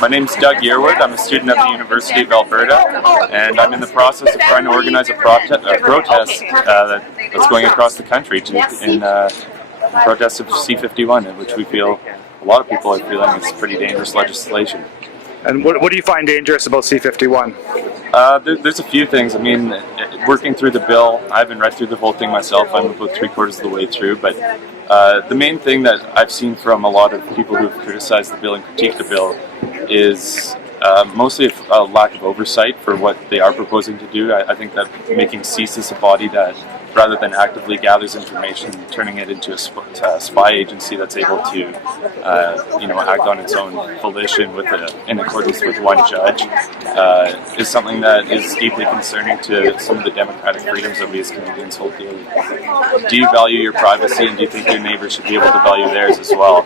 My name's Doug Yearwood. I'm a student at the University of Alberta, and I'm in the process of trying to organize a protest that's going across the country in protest of C-51, which we feel, a lot of people are feeling, is pretty dangerous legislation. And what do you find dangerous about C-51? There's a few things. I mean, working through the bill, I haven't read through the whole thing myself. I'm about 3/4 of the way through, but the main thing that I've seen from a lot of people who've criticized the bill and critiqued the bill is mostly a lack of oversight for what they are proposing to do. I think that making CSIS a body that, rather than actively gathers information, turning it into a spy agency that's able to, act on its own volition in accordance with one judge, is something that is deeply concerning to some of the democratic freedoms that we as Canadians hold dearly. Do you value your privacy, and do you think your neighbors should be able to value theirs as well?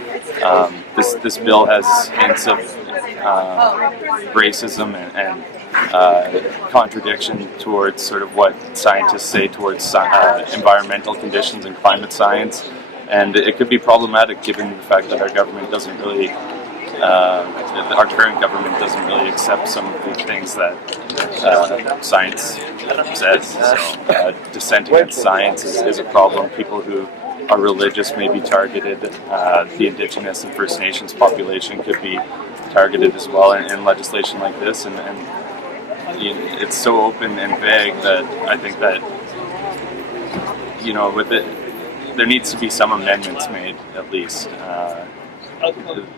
This bill has hints of racism and contradiction towards sort of what scientists say towards environmental conditions and climate science, and it could be problematic given the fact that our government doesn't really, our current government doesn't really accept some of the things that science says. So dissent against science is a problem. People who are religious may be targeted. The Indigenous and First Nations population could be targeted as well in legislation like this, and it's so open and vague that I think that, with it, there needs to be some amendments made, at least.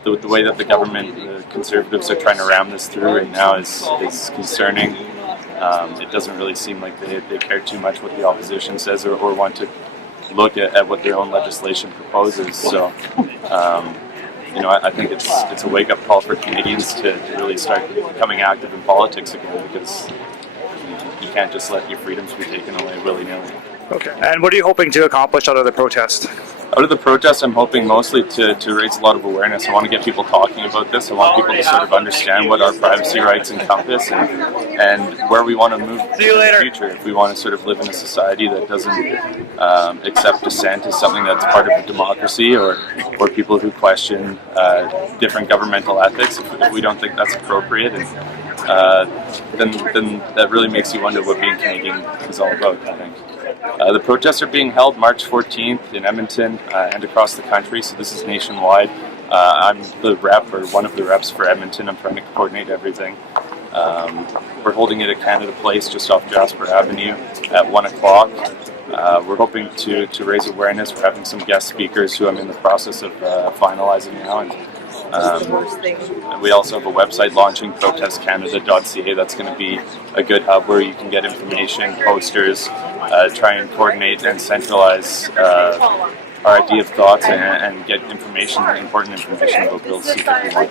The way that the government, the Conservatives, are trying to ram this through right now is concerning. It doesn't really seem like they care too much what the opposition says or want to look at what their own legislation proposes. So, I think it's a wake-up call for Canadians to really start becoming active in politics again, because you can't just let your freedoms be taken away willy-nilly. Okay. And what are you hoping to accomplish out of the protest? Out of the protest, I'm hoping mostly to raise a lot of awareness. I want to get people talking about this. I want people to sort of understand what our privacy rights encompass and where we want to move in the future. If we want to sort of live in a society that doesn't accept dissent as something that's part of a democracy, or people who question different governmental ethics, if we don't think that's appropriate, and then that really makes you wonder what being Canadian is all about, I think. The protests are being held March 14th in Edmonton and across the country, so this is nationwide. I'm the rep, or one of the reps for Edmonton. I'm trying to coordinate everything. We're holding it at Canada Place, just off Jasper Avenue, at 1 o'clock. We're hoping to raise awareness. We're having some guest speakers who I'm in the process of finalizing now. And we also have a website launching, protestcanada.ca. That's going to be a good hub where you can get information, posters, try and coordinate and centralize our idea of thoughts and get information, important information about Bill C-51.